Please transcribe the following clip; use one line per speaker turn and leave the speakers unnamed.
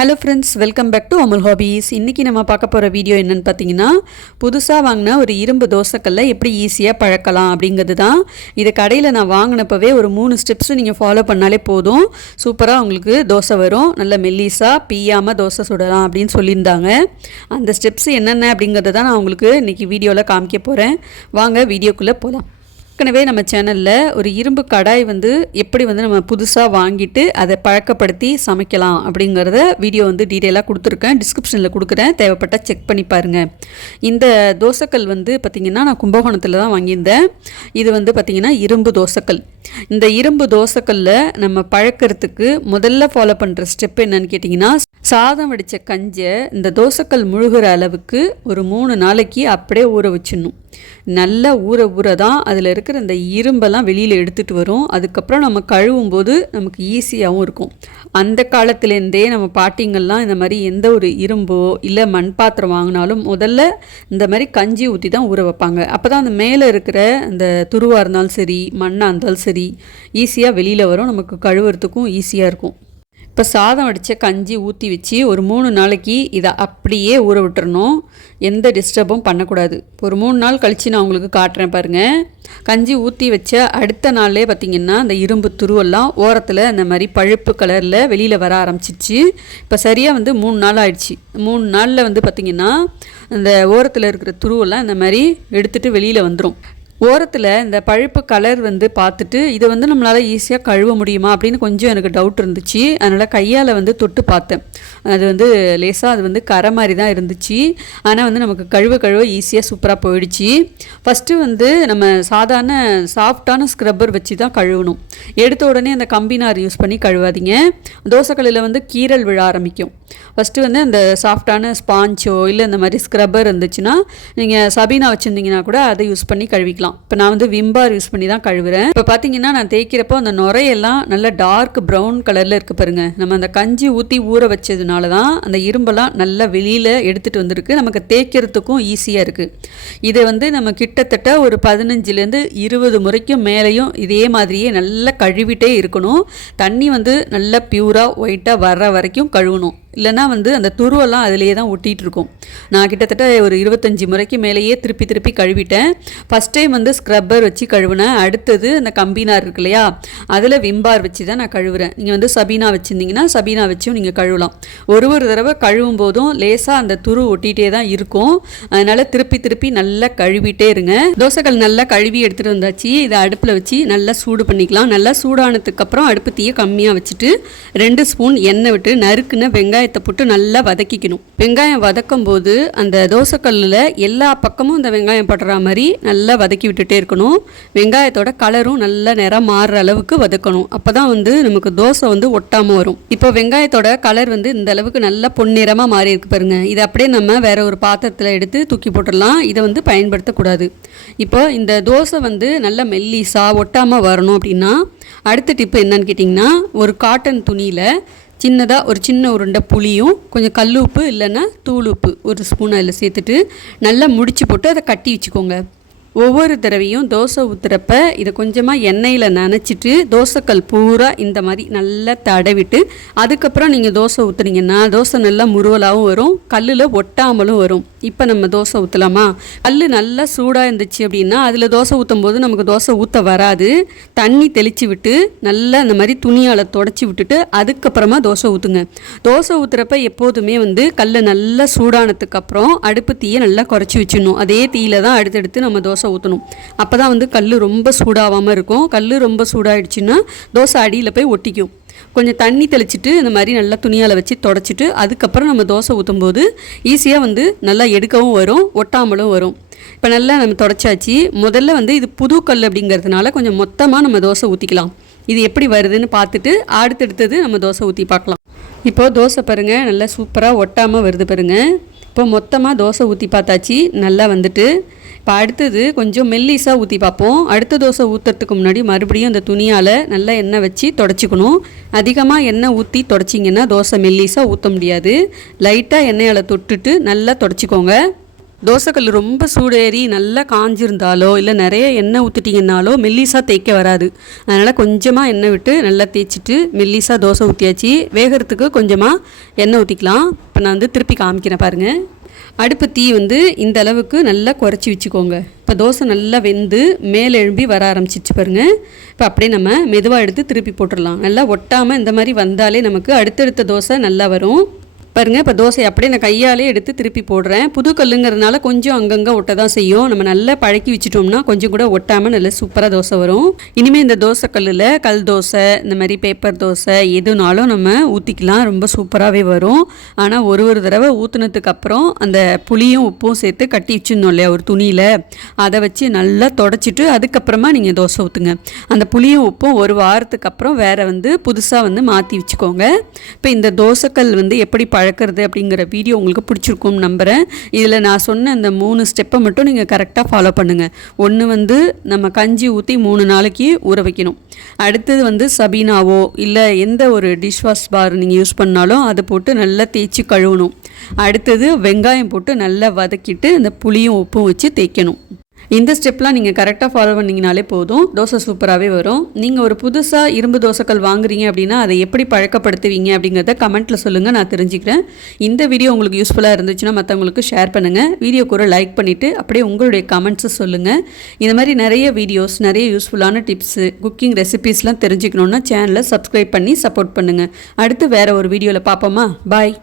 Hello friends welcome back to Amul hobbies இன்றைக்கி நம்ம பார்க்க போகிற வீடியோ என்னென்னு பார்த்தீங்கன்னா புதுசாக வாங்கின ஒரு இரும்பு தோசைக்கல்லை எப்படி ஈஸியாக பழக்கலாம் அப்படிங்கிறது தான். இதை கடையில் நான் வாங்கினப்பவே ஒரு மூணு ஸ்டெப்ஸ் நீங்கள் ஃபாலோ பண்ணாலே போதும். சூப்பராக உங்களுக்கு தோசை வரும். நல்ல மெல்லிஸாக பீயாமல் தோசை சுடலாம் அப்படின்னு சொல்லியிருந்தாங்க. அந்த ஸ்டெப்ஸ் என்னென்ன அப்படிங்கிறத தான் நான் உங்களுக்கு இன்றைக்கி வீடியோவில் காமிக்க போகிறேன் வாங்க வீடியோக்குள்ளே போகலாம் ஏற்கனவே நம்ம சேனலில் ஒரு இரும்பு கடாய் வந்து எப்படி வந்து நம்ம புதுசாக வாங்கிட்டு அதை பழக்கப்படுத்தி சமைக்கலாம் அப்படிங்கிறத வீடியோ வந்து டீட்டெயிலாக கொடுத்துருக்கேன். டிஸ்கிரிப்ஷனில் கொடுக்குறேன். தேவைப்பட்டால் செக் பண்ணி பாருங்கள் இந்த தோசைக்கல் வந்து பார்த்திங்கன்னா நான் கும்பகோணத்தில் தான் வாங்கியிருந்தேன். இது வந்து பார்த்திங்கன்னா இரும்பு தோசைக்கல். இந்த இரும்பு தோசைக்கல்ல நம்ம பழக்கிறதுக்கு முதல்ல ஃபாலோ பண்ணுற ஸ்டெப் என்னன்னு கேட்டிங்கன்னா சாதம் வடித்த கஞ்சை இந்த தோசைக்கல் முழுகிற அளவுக்கு ஒரு மூணு நாளைக்கு அப்படியே ஊற வச்சிடணும். நல்லா ஊற ஊற தான் அதில் இருக்கிற இந்த இரும்பெல்லாம் வெளியில் எடுத்துகிட்டு வரும். அதுக்கப்புறம் நம்ம கழுவும் போது நமக்கு ஈஸியாகவும் இருக்கும். அந்த காலத்துலேருந்தே நம்ம பாட்டிங்கள்லாம் இந்த மாதிரி எந்த ஒரு இரும்போ இல்லை மண் பாத்திரம் வாங்கினாலும் முதல்ல இந்த மாதிரி கஞ்சி ஊற்றி தான் ஊற வைப்பாங்க. அப்போ தான் அந்த மேலே இருக்கிற அந்த துருவாக இருந்தாலும் சரி மண்ணாக இருந்தாலும் சரி ஈஸியாக வெளியில் வரும். நமக்கு கழுவுறதுக்கும் ஈஸியாக இருக்கும். இப்போ சாதம் வடித்த கஞ்சி ஊற்றி வச்சு ஒரு மூணு நாளைக்கு இதை அப்படியே ஊற விட்டுறணும். எந்த டிஸ்டர்பும் பண்ணக்கூடாது. ஒரு மூணு நாள் கழித்து நான் உங்களுக்கு காட்டுறேன் பாருங்கள் கஞ்சி ஊற்றி வச்ச அடுத்த நாள்லே பார்த்திங்கன்னா அந்த இரும்பு துருவெல்லாம் ஓரத்தில் அந்த மாதிரி பழுப்பு கலரில் வெளியில் வர ஆரம்பிச்சிச்சு இப்போ சரியாக வந்து மூணு நாள் ஆயிடுச்சு. மூணு நாளில் வந்து பார்த்திங்கன்னா அந்த ஓரத்தில் இருக்கிற துருவெல்லாம் இந்த மாதிரி எடுத்துகிட்டு வெளியில் வந்துடும் ஓரத்தில் இந்த பழுப்பு கலர் வந்து பார்த்துட்டு இதை வந்து நம்மளால் ஈஸியாக கழுவ முடியுமா அப்படின்னு கொஞ்சம் எனக்கு டவுட் இருந்துச்சு. அதனால் கையால் வந்து தொட்டு பார்த்தேன். அது வந்து லேசாக அது வந்து கரை மாதிரி தான் இருந்துச்சு. ஆனால் வந்து நமக்கு கழுவ கழுவ ஈஸியாக சூப்பராக போயிடுச்சு. ஃபஸ்ட்டு வந்து நம்ம சாதாரண சாஃப்டான ஸ்க்ரப்பர் வச்சு தான் கழுவணும். எடுத்த உடனே அந்த கம்பினார் யூஸ் பண்ணி கழுவாதீங்க. தோசைக்கல்லில் வந்து கீரல் விழ ஆரம்பிக்கும். ஃபஸ்ட்டு வந்து அந்த சாஃப்டான ஸ்பாஞ்சோ இல்லை இந்த மாதிரி ஸ்க்ரப்பர் இருந்துச்சுன்னா நீங்கள் சபீனா வச்சுருந்தீங்கன்னா கூட அதை யூஸ் பண்ணி கழுவிக்கலாம். இப்போ நான் வந்து விம்பார் யூஸ் பண்ணி தான் கழுவுறேன். இப்போ பார்த்தீங்கன்னா நான் தேய்க்கிறப்போ அந்த நுரையெல்லாம் நல்ல டார்க் ப்ரௌன் கலரில் இருக்குது பாருங்கள் நம்ம அந்த கஞ்சி ஊற்றி ஊற வச்சதுனால தான் அந்த இரும்பெல்லாம் நல்லா வெளியில் எடுத்துகிட்டு வந்திருக்கு. நமக்கு தேய்க்கிறதுக்கும் ஈஸியாக இருக்குது இதை வந்து நம்ம கிட்டத்தட்ட ஒரு பதினஞ்சுலேருந்து இருபது முறைக்கும் மேலேயும் இதே மாதிரியே நல்லா கழுவிட்டே இருக்கணும். தண்ணி வந்து நல்லா பியூராக ஒயிட்டாக வர்ற வரைக்கும் கழுவணும். இல்லைனா வந்து அந்த துருவெல்லாம் அதிலேயே தான் ஒட்டிகிட்டு இருக்கும் நான் கிட்டத்தட்ட ஒரு இருபத்தஞ்சி முறைக்கு மேலேயே திருப்பி திருப்பி கழுவிட்டேன். ஃபஸ்ட் டைம் வந்து ஸ்க்ரப்பர் வச்சு கழுவினேன். அடுத்தது அந்த கம்பினார் இருக்கு இல்லையா அதில் விம்பார் வச்சு தான் நான் கழுவுறேன். நீங்கள் வந்து சபீனா வச்சுருந்தீங்கன்னா சபீனா வச்சும் நீங்கள் கழுவலாம். ஒரு ஒரு தடவை கழுவும் போதும் லேசாக அந்த துரு ஒட்டிகிட்டே தான் இருக்கும். அதனால் திருப்பி திருப்பி நல்லா கழுவிட்டே இருங்க. தோசைகள் நல்லா கழுவி எடுத்துகிட்டு வந்தாச்சு. இதை அடுப்பில் வச்சு நல்லா சூடு பண்ணிக்கலாம். நல்லா சூடானதுக்கப்புறம் அடுப்பு தீயை கம்மியாக வச்சுட்டு ரெண்டு ஸ்பூன் எண்ணெய் விட்டு நறுக்குன்னு வெங்காயம் வெங்காயத்தை போட்டு நல்லா வதக்கிக்கணும். வெங்காயம் வதக்கும் போது அந்த தோசைக்கல்லில் எல்லா பக்கமும் இந்த வெங்காயம் படுற மாதிரி நல்லா வதக்கி விட்டுட்டே இருக்கணும். வெங்காயத்தோட கலரும் நல்ல நிறம் மாறுற அளவுக்கு வதக்கணும். அப்போ தான் வந்து நமக்கு தோசை வந்து ஒட்டாமல் வரும். இப்போ வெங்காயத்தோட கலர் வந்து இந்த அளவுக்கு நல்லா பொன்னிறமாக மாறி இருக்கு பாருங்க. இதை அப்படியே நம்ம வேற ஒரு பாத்திரத்தில் எடுத்து தூக்கி போட்டுடலாம். இதை வந்து பயன்படுத்தக்கூடாது. இப்போ இந்த தோசை வந்து நல்ல மெல்லிசாக ஒட்டாமல் வரணும் அப்படின்னா அடுத்த டிப்பு என்னன்னு கேட்டிங்கன்னா ஒரு காட்டன் துணியில் சின்னதாக ஒரு சின்ன உருண்டை புளியும் கொஞ்சம் கல் உப்பு இல்லைன்னா தூள் உப்பு ஒரு ஸ்பூன் அதில் சேர்த்துட்டு நல்லா முடிச்சு போட்டு அதை கட்டி வச்சுக்கோங்க. ஒவ்வொரு தடவையும் தோசை ஊற்றுறப்ப இதை கொஞ்சமாக எண்ணெயில் நனைச்சிட்டு தோசைக்கல் பூரா இந்த மாதிரி நல்லா தடவிட்டு அதுக்கப்புறம் நீங்கள் தோசை ஊற்றுனீங்கன்னா தோசை நல்லா முருவலாகவும் வரும் கல்லில் ஒட்டாமலும் வரும். இப்போ நம்ம தோசை ஊற்றலாமா கல் நல்லா சூடாக இருந்துச்சு அப்படின்னா அதில் தோசை ஊற்றும் போது நமக்கு தோசை ஊற்ற வராது. தண்ணி தெளித்து விட்டு நல்லா அந்த மாதிரி துணியால் தொடச்சி விட்டுட்டு அதுக்கப்புறமா தோசை ஊற்றுங்க தோசை ஊற்றுறப்ப எப்போதுமே வந்து கல் நல்லா சூடானதுக்கப்புறம் அடுப்பு தீயை நல்லா குறைச்சி வச்சிடணும். அதே தீயில தான் அடுத்தடுத்து நம்ம தோசை ஊற்றணும் அப்போ தான் வந்து கல் ரொம்ப சூடாகாமல் இருக்கும். கல் ரொம்ப சூடாகிடுச்சுன்னா தோசை அடியில் போய் ஒட்டிக்கும். கொஞ்சம் தண்ணி தெளிச்சிட்டு இந்த மாதிரி நல்லா துணியால் வச்சு தொடச்சிட்டு அதுக்கப்புறம் நம்ம தோசை ஊற்றும் போது ஈஸியாக வந்து நல்லா எடுக்கவும் வரும் ஒட்டாமலும் வரும். இப்போ நல்லா நம்ம தொடச்சாச்சு. முதல்ல வந்து இது புது கல் அப்படிங்கிறதுனால கொஞ்சம் மொத்தமாக நம்ம தோசை ஊற்றிக்கலாம் இது எப்படி வருதுன்னு பார்த்துட்டு அடுத்தடுத்தது நம்ம தோசை ஊற்றி பார்க்கலாம். இப்போது தோசை பாருங்கள் நல்லா சூப்பராக ஒட்டாமல் வருது பாருங்கள் இப்போ மொத்தமாக தோசை ஊற்றி பார்த்தாச்சு. நல்லா வந்துட்டு இப்போ அடுத்தது கொஞ்சம் மெல்லிஸாக ஊற்றி பார்ப்போம். அடுத்த தோசை ஊற்றுறதுக்கு முன்னாடி மறுபடியும் அந்த துணியால் நல்லா எண்ணெய் வச்சு தொடச்சிக்கணும். அதிகமாக எண்ணெய் ஊற்றி தொடச்சிங்கன்னா தோசை மெல்லிஸாக ஊற்ற முடியாது. லைட்டாக எண்ணெயால் தொட்டுட்டு நல்லா தொடச்சிக்கோங்க. தோசைக்கல் ரொம்ப சூடேறி நல்லா காஞ்சிருந்தாலோ இல்லை நிறைய எண்ணெய் ஊற்றிட்டிங்கனாலோ மெல்லிஸாக தேய்க்க வராது. அதனால் கொஞ்சமாக எண்ணெய் விட்டு நல்லா தேய்ச்சிட்டு மெல்லிஸாக தோசை ஊற்றியாச்சு வேகிறதுக்கு கொஞ்சமாக எண்ணெய் ஊற்றிக்கலாம் இப்போ நான் வந்து திருப்பி காமிக்கிறேன் பாருங்கள் அடுப்பு தீ வந்து இந்த அளவுக்கு நல்லா குறைச்சி வச்சுக்கோங்க. இப்போ தோசை நல்லா வெந்து மேலே எழும்பி வர ஆரம்பிச்சிச்சு பாருங்கள் இப்போ அப்படியே நம்ம மெதுவாக எடுத்து திருப்பி போட்டுடலாம். நல்லா ஒட்டாமல் இந்த மாதிரி வந்தாலே நமக்கு அடுத்தடுத்த தோசை நல்லா வரும். பாருங்கள் இப்போ தோசை அப்படியே நான் கையாலே எடுத்து திருப்பி போடுறேன். புது கல்லுங்கிறதுனால கொஞ்சம் அங்கங்கே ஒட்ட தான் செய்யும். நம்ம நல்லா பழக்கி வச்சுட்டோம்னா கொஞ்சம் கூட ஒட்டாமல் நல்லா சூப்பராக தோசை வரும். இனிமேல் இந்த தோசை கல்லில் கல் தோசை இந்த மாதிரி பேப்பர் தோசை எதுனாலும் நம்ம ஊற்றிக்கலாம் ரொம்ப சூப்பராகவே வரும். ஆனால் ஒரு ஒரு தடவை ஊற்றுனதுக்கப்புறம் அந்த புளியும் உப்பும் சேர்த்து கட்டி வச்சிருந்தோம் இல்லையா ஒரு துணியில். அதை வச்சு நல்லா தொடச்சிட்டு அதுக்கப்புறமா நீங்கள் தோசை ஊற்றுங்க அந்த புளியும் உப்பும் ஒரு வாரத்துக்கு அப்புறம் வேறு வந்து புதுசாக வந்து மாற்றி வச்சுக்கோங்க. இப்போ இந்த தோசைக்கல் வந்து எப்படி பழக்கிறது அப்படிங்கிற வீடியோ உங்களுக்கு பிடிச்சிருக்கும்னு நம்புகிறேன் இதில் நான் சொன்ன அந்த மூணு ஸ்டெப்பை மட்டும் நீங்கள் கரெக்டாக ஃபாலோ பண்ணுங்கள் ஒன்று வந்து நம்ம கஞ்சி ஊற்றி மூணு நாளைக்கு ஊற வைக்கணும். அடுத்தது வந்து சபீனாவோ இல்லை எந்த ஒரு டிஷ் வாஷ் பார் நீங்கள் யூஸ் பண்ணாலும் அதை போட்டு நல்லா தேய்ச்சி கழுவணும். அடுத்தது வெங்காயம் போட்டு நல்லா வதக்கிட்டு இந்த புளியும் உப்பும் வச்சு தேய்க்கணும். இந்த ஸ்டெப்லாம் நீங்கள் கரெக்டாக ஃபாலோ பண்ணிங்கனாலே போதும். தோசை சூப்பராகவே வரும். நீங்கள் ஒரு புதுசாக இரும்பு தோசைக்கல் வாங்குறீங்க அப்படின்னா அதை எப்படி பழக்கப்படுத்துவீங்க அப்படிங்கிறத கமெண்ட்டில் சொல்லுங்கள் நான் தெரிஞ்சுக்கிறேன். இந்த வீடியோ உங்களுக்கு யூஸ்ஃபுல்லாக இருந்துச்சுன்னா மற்றவங்களுக்கு ஷேர் பண்ணுங்கள் வீடியோக்கு ஒரு லைக் பண்ணிவிட்டு அப்படியே உங்களுடைய கமெண்ட்ஸை சொல்லுங்கள் இந்த மாதிரி நிறைய வீடியோஸ் நிறைய யூஸ்ஃபுல்லான டிப்ஸு குக்கிங் ரெசிபீஸ்லாம் தெரிஞ்சுக்கணுன்னா சேனலை சப்ஸ்கிரைப் பண்ணி சப்போர்ட் பண்ணுங்கள் அடுத்து வேறு ஒரு வீடியோவில் பார்ப்போமா? பாய்